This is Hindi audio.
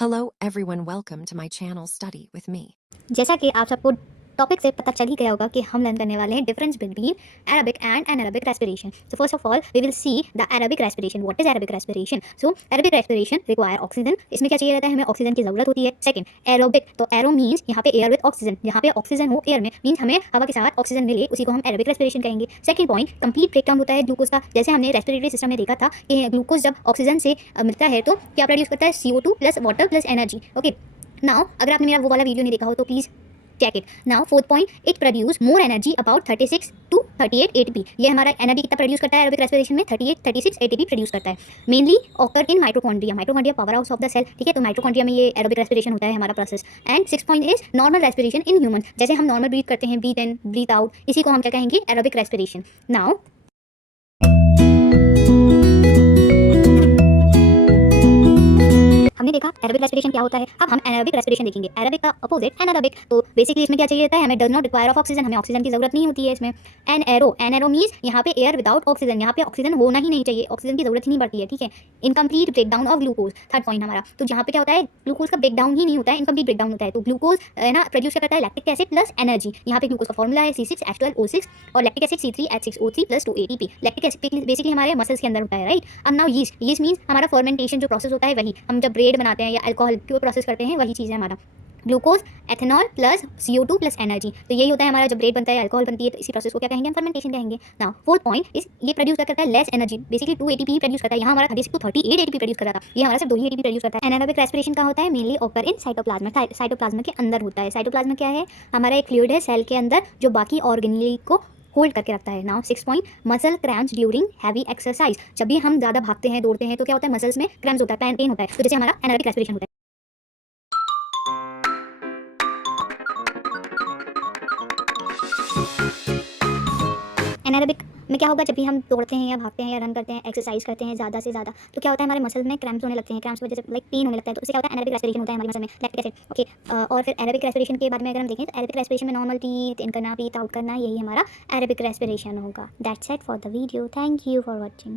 Hello everyone, welcome to my channel Study with me. जैसा कि आप सबको टॉपिक से पता चल ही गया होगा कि हम लर्न करने वाले हैं difference between aerobic and anaerobic respiration. So first of all we will see the aerobic respiration. What is aerobic respiration? So aerobic respiration require oxygen. इसमें क्या चाहिए रहता है? हमें ऑक्सीजन की जरूरत होती है। सेकंड, एरोबिक, तो एरो मीन्स यहाँ पे एयर विद ऑक्सीजन, यहाँ पे ऑक्सीजन हो एयर में, मीन्स हमें हवा के साथ ऑक्सीजन मिले, उसी को हम एरोबिक रेस्पिरेशन कहेंगे। सेकंड पॉइंट, कंप्लीट ब्रेकडाउन होता है ग्लूकोज का। जैसे हमने रेस्पिरेटरी सिस्टम में देखा था कि ग्लूकोज जब ऑक्सीजन से मिलता है तो क्या प्रोड्यूस करता है? CO2 plus water plus energy. Okay, now अगर आपने मेरा वो वाला वीडियो नहीं देखा हो तो please check it. Now fourth point, it produce more energy about 36 to 38 ATP. ये हमारा एनर्जी कितना प्रोड्यूस करता है एरोबिक रेस्पिरेशन में? 36 ATP प्रोड्यूस करता है। Mainly occur in mitochondria. Mitochondria powerhouse of the cell, ठीक है, तो माइटोकॉन्ड्रिया में ये एरोबिक रेस्पिरेशन होता है हमारा process. And six point is normal respiration in human. जैसे हम नॉर्मल ब्रीथ करते हैं, ब्रीथ इन ब्रीथ आउट, इसी को हम क्या कहेंगे? Aerobic respiration. नाउ हमने देखा एरोबिक रेस्पिरेशन क्या होता है। अब हम एनारोबिक रेस्पिरेशन देखेंगे। एरोबिक का अपोजिट एनारोबिक। तो बेसिकली इसमें क्या चाहिए होता है? हमें does not require of oxygen, हमें ऑक्सीजन की जरूरत नहीं होती है इसमें। एनएरो मीन्स यहाँ पे एयर विदाउट ऑक्सीजन, यहाँ पे ऑक्सीजन होना ही नहीं चाहिए, ऑक्सीजन की जरूरत ही नहीं पड़ती है, ठीक है। Incomplete breakdown of glucose, third point हमारा। तो जहाँ पे क्या होता है? ग्लूकोज का ब्रेकडाउन ही नहीं होता है, इनकम्प्लीट ब्रेकडाउन होता है। तो ग्लूकोज है ना प्रोड्यूस करता है लैक्टिक एसिड प्लस एनर्जी। यहाँ पे ग्लूकोज का फॉर्मूला है C6H12O6 और lactic acid C3H6O3 plus 2 ATP। Lactic acid basically हमारे मसल्स के अंदर होता है, राइट। अब नाउ यीस्ट मीन्स हमारा फर्मेंटेशन जो प्रोसेस होता है, वही हम जब ब्रेड बनाते हैं या अल्कोहल को प्रोसेस करते हैं, वही चीज़ है हमारा। Glucose, ethanol plus CO2 plus energy. तो यही होता है हमारा जब ब्रेड बनता है, अल्कोहल बनती है, तो इसी प्रोसेस को क्या कहेंगे? हम फर्मेंटेशन कहेंगे। नाउ फोर्थ पॉइंट इस ये प्रोड्यूस करता है लेस एनर्जी, बेसिकली 2 ATP ही प्रोड्यूस करता है। यहाँ हमारा 36 to 38 ATP प्रोड्यूस कर रहा था, ये हमारा सिर्फ 2 ही ATP प्रोड्यूस करता है। एनारोबिक रेस्पिरेशन का होता है mainly occur in cytoplasm. Cytoplasm के अंदर होता है। साइटोप्लाज्म क्या है? हमारा एक फ्लूइड है सेल के अंदर जो बाकी ऑर्गेनेल को होल्ड करके रखता है। Now six point, muscle cramps during heavy exercise. जब भी हम ज़्यादा भागते हैं, दौड़ते हैं, तो क्या होता है? मसल्स में क्रैम्स होता है, पेन होता है, तो जैसे हमारा एनारोबिक रेस्पिरेशन होता है। एनारोबिक में क्या होगा? जब भी हम दौड़ते हैं या भागते हैं या रन करते हैं, एक्सरसाइज करते हैं ज़्यादा से ज़्यादा, तो क्या होता है? हमारे मसल में क्रैम्प्स होने लगते हैं। क्रैम्प्स की वजह से लाइक पेन होने लगता है, तो उससे क्या होता है? एनारोबिक रेस्पिरेशन होता है हमारे मसल में, लैक्टिक एसिड। ओके, और फिर एरोबिक रेस्पिरेशन के बारे में अगर हम देखें तो एरोबिक रेस्पिरेशन में नॉर्मल ब्रीथ इन करना, ब्रीथ आउट करना, यही हमारा एरोबिक रेस्पिरेशन होगा। That's it for the video. Thank you for watching.